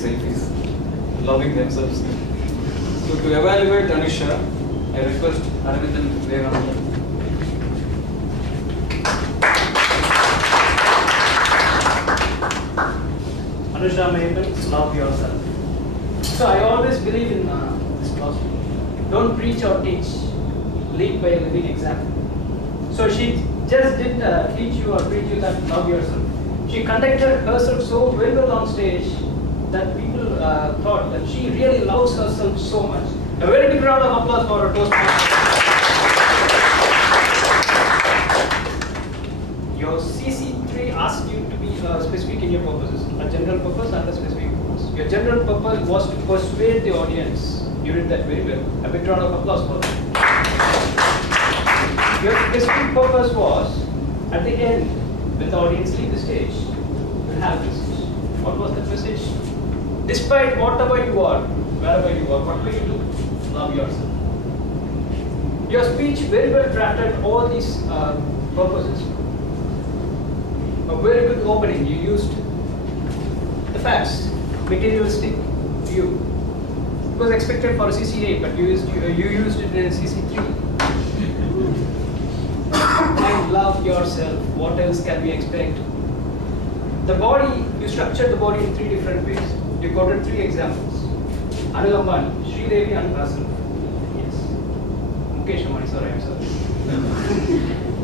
selfies, loving themselves. So to evaluate Anusha, I request Aravind and Vivekananda. Anusha Maybell, love yourself. So I always believe in this philosophy. Don't preach or teach, lead by a living example. So she just didn't teach you or preach you that love yourself. She conducted herself so very well on stage that people thought that she really loves herself so much. A very big round of applause for her Toastmaster. Your CC3 asked you to be specific in your purposes, a general purpose and a specific purpose. Your general purpose was to persuade the audience. You did that very well. A big round of applause for that. Your specific purpose was, at the end, when the audience leave the stage, to have a message. What was that message? Despite whatever you are, wherever you are, whatever you do, love yourself. Your speech very well drafted all these purposes. A very good opening. You used the facts, materialistic view. It was expected for a CC8, but you used it in a CC3. And love yourself. What else can we expect? The body, you structured the body in 3 different ways. You quoted 3 examples. Anulamban, Sridevi and Russell. Yes. Mukesh Amani, sorry, I'm sorry.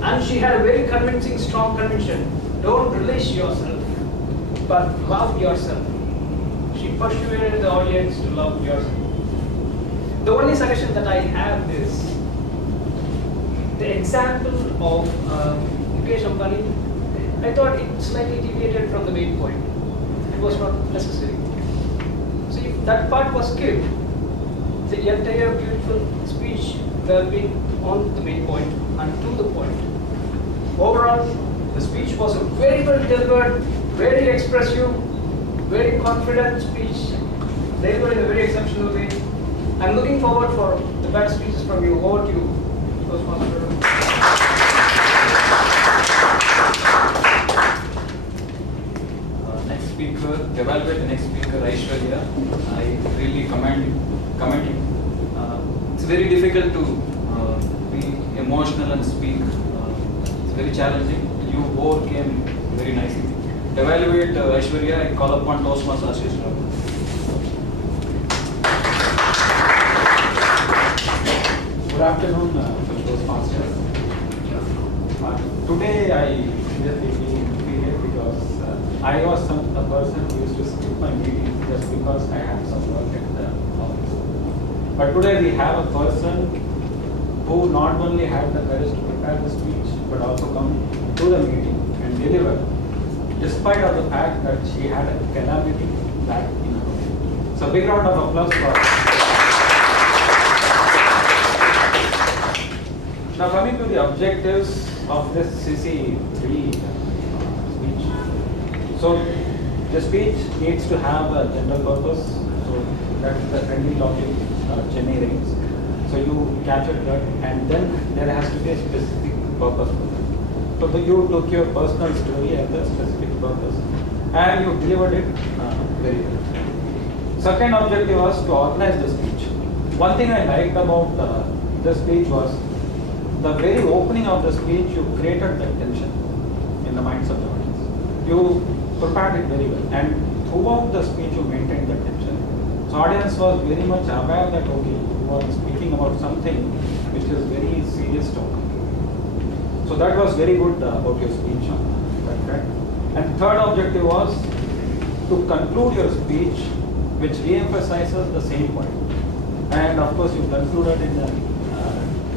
And she had a very convincing, strong conviction. Don't release yourself, but love yourself. She persuaded the audience to love yourself. The only suggestion that I have is the example of Mukesh Ambani. I thought it slightly deviated from the main point. It was not necessary. So if that part was skipped, the entire beautiful speech would have been on the main point and to the point. Overall, the speech was a very well delivered, very expressive, very confident speech, delivered in a very exceptional way. I'm looking forward for the better speeches from you. Over to you, Toastmaster. Next speaker, evaluate the next speaker, Aishwarya. I really commend him. It's very difficult to be emotional and speak. It's very challenging. You overcame very nicely. Evaluate Aishwarya. I call upon Toastmaster Ashish Rao. Good afternoon, Toastmasters. Today I really feel it because I was a person who used to skip my meeting just because I had some work at the office. But today we have a person who not only had the courage to prepare the speech, but also come to the meeting and deliver, despite of the fact that she had a calamity back in her life. So big round of applause for her. Now coming to the objectives of this CC3 speech. So the speech needs to have a general purpose. So that's the friendly topic, Chennai rings. So you captured that, and then there has to be a specific purpose. So you took your personal story as a specific purpose, and you delivered it very well. Second objective was to organize the speech. One thing I liked about the speech was the very opening of the speech, you created that tension in the minds of the audience. You prepared it very well, and throughout the speech you maintained the tension. So audience was very much aware that okay, you are speaking about something which is very serious topic. So that was very good about your speech on that fact. And third objective was to conclude your speech which re-emphasizes the same point. And of course you concluded in a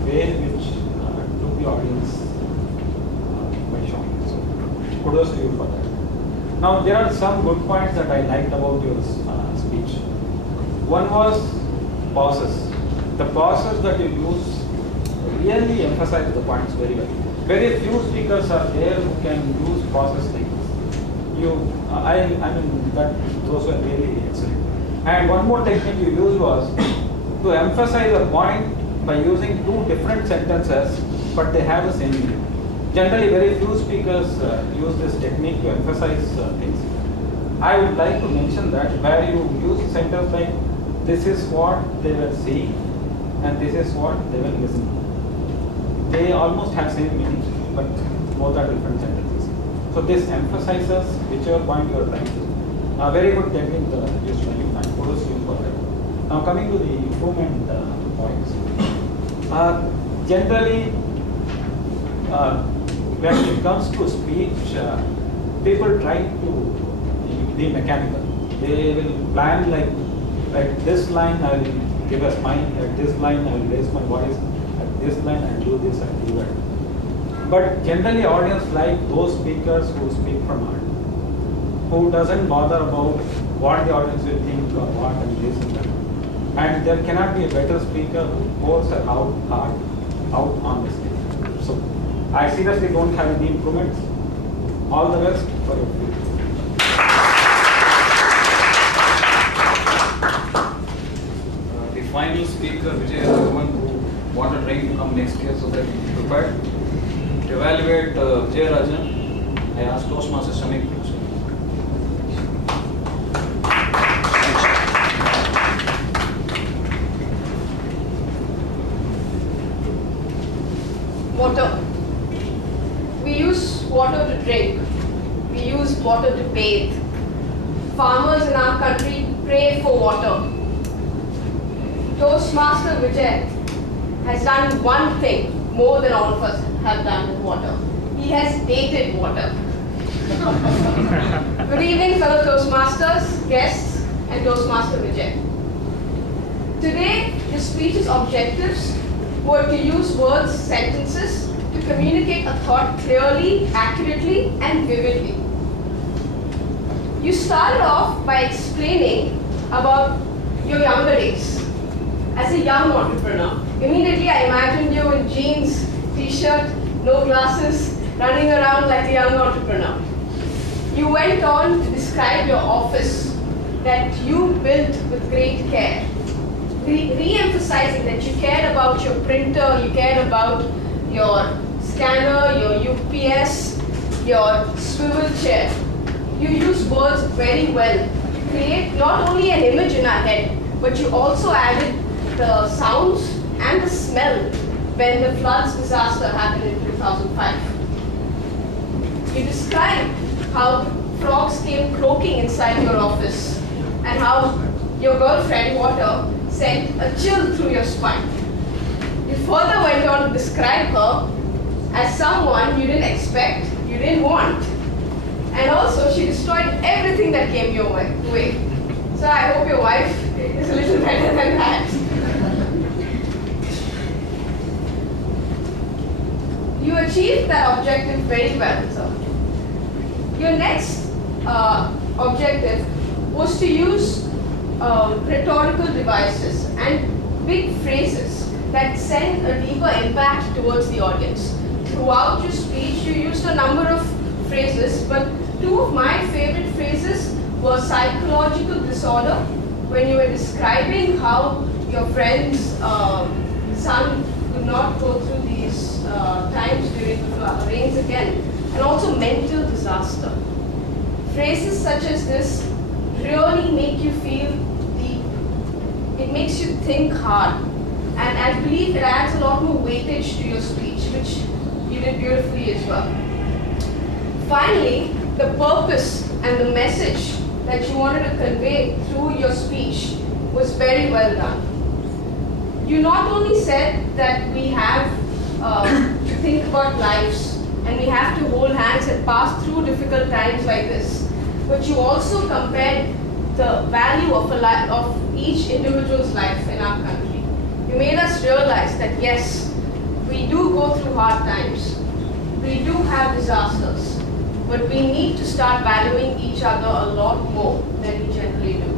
way which took the audience by shock. So kudos to you for that. Now there are some good points that I liked about your speech. One was pauses. The pauses that you use really emphasize the points very well. Very few speakers are there who can use pauses like this. I mean that those were really excellent. And one more technique you used was to emphasize a point by using 2 different sentences, but they have the same meaning. Generally, very few speakers use this technique to emphasize things. I would like to mention that where you use sentence like this is what they were seeing and this is what they were listening. They almost have same meaning, but both are different sentences. So this emphasizes whichever point you are trying to. Very good technique used by you, and kudos to you for that. Now coming to the improvement points. Generally, when it comes to speech, people try to be mechanical. They will plan like at this line I will give a smile, at this line I will raise my voice, at this line I will do this, I will do that. But generally audience like those speakers who speak from heart, who doesn't bother about what the audience will think or what and this and that. And there cannot be a better speaker who pours her heart out on the stage. So I seriously don't have any improvements. All the best for your future. The final speaker, Vijay, is the one who wanted Rain to come next year so that he prepared. To evaluate Vijay Rajan, I asked Toastmaster Shamik to speak. Water. We use water to drink. We use water to bathe. Farmers in our country pray for water. Toastmaster Vijay has done one thing more than all of us have done with water. He has dated water. Good evening, fellow Toastmasters, guests, and Toastmaster Vijay. Today, the speech's objectives were to use words, sentences, to communicate a thought clearly, accurately, and vividly. You started off by explaining about your younger days as a young entrepreneur. Immediately, I imagined you in jeans, t-shirt, no glasses, running around like a young entrepreneur. You went on to describe your office that you built with great care, re-emphasizing that you cared about your printer, you cared about your scanner, your UPS, your swivel chair. You use words very well to create not only an image in our head, but you also added the sounds and the smell when the floods disaster happened in 2005. You described how frogs came croaking inside your office and how your girlfriend, Water, sent a chill through your spine. You further went on to describe her as someone you didn't expect, you didn't want. And also, she destroyed everything that came your way. So I hope your wife is a little better than that. You achieved that objective very well, sir. Your next objective was to use rhetorical devices and big phrases that send a deeper impact towards the audience. Throughout your speech, you used a number of phrases, but two of my favorite phrases were psychological disorder, when you were describing how your friend's son could not go through these times during the rains again, and also mental disaster. Phrases such as this really make you feel deep. It makes you think hard. And I believe it adds a lot more weightage to your speech, which you did beautifully as well. Finally, the purpose and the message that you wanted to convey through your speech was very well done. You not only said that we have to think about lives and we have to hold hands and pass through difficult times like this, but you also compared the value of each individual's life in our country. You made us realize that yes, we do go through hard times, we do have disasters, but we need to start valuing each other a lot more than we generally do.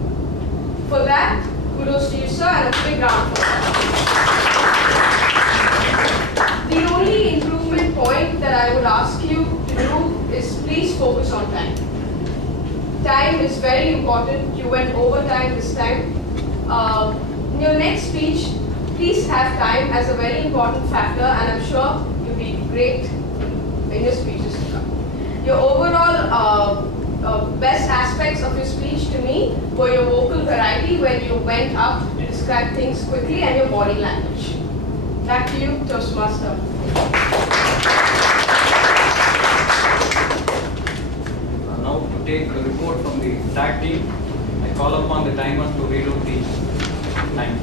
For that, kudos to you, sir, and a big round for that. The only improvement point that I would ask you to do is please focus on time. Time is very important. You went over time this time. In your next speech, please have time as a very important factor, and I'm sure you'll be great in your speeches to come. Your overall best aspects of your speech to me were your vocal variety when you went up to describe things quickly and your body language. Back to you, Toastmaster. Now to take a report from the tag team, I call upon the timer to reload the time.